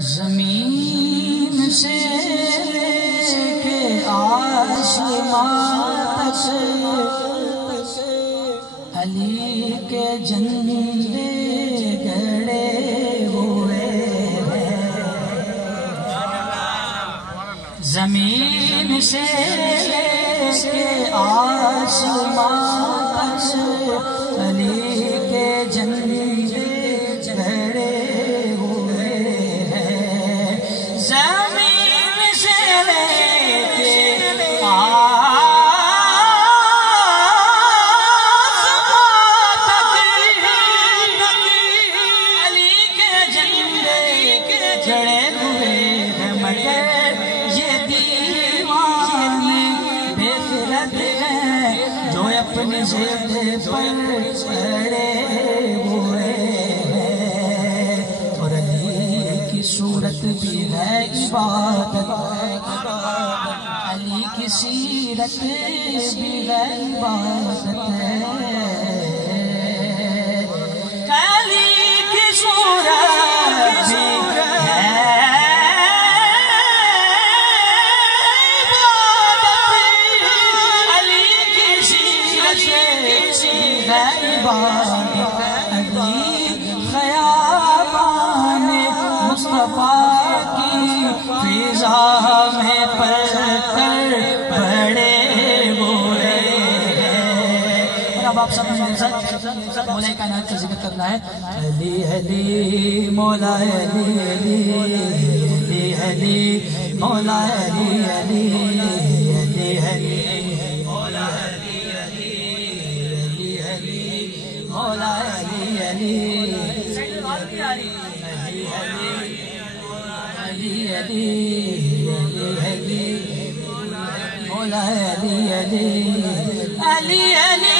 زمین سے لے کے آسمان تک علی کے جھنڈے گڑے ہوئے ہیں۔ زمین سے لے کے آسمان تک علی کے جھنڈے گڑے ہوئے ہیں۔ زمین سے لے کے آسمان تک علی کے جھنڈے گڑے ہوئے ہیں، مگر یہ دیوانے بے خرد ہیں جو اپنی ضد پر کھڑے ہوئے ہیں، اور علی کی صورت بھی ہے عبادت، علی کی سیرت بھی ہے عبادت ہے، علی کی صورت بھی ہے علی خیابان مصطفیٰ کی فضا میں پل کر بڑے ہوئے ہیں۔ اور اب آپ سب نے میرے ساتھ مولا کائنات کا ذکر کرنا ہے۔ علی علی مولا علی علی علی علی مولا علی علی علی علی مولا علی مولا علی علی علی علی علی مولا علی علی علی علی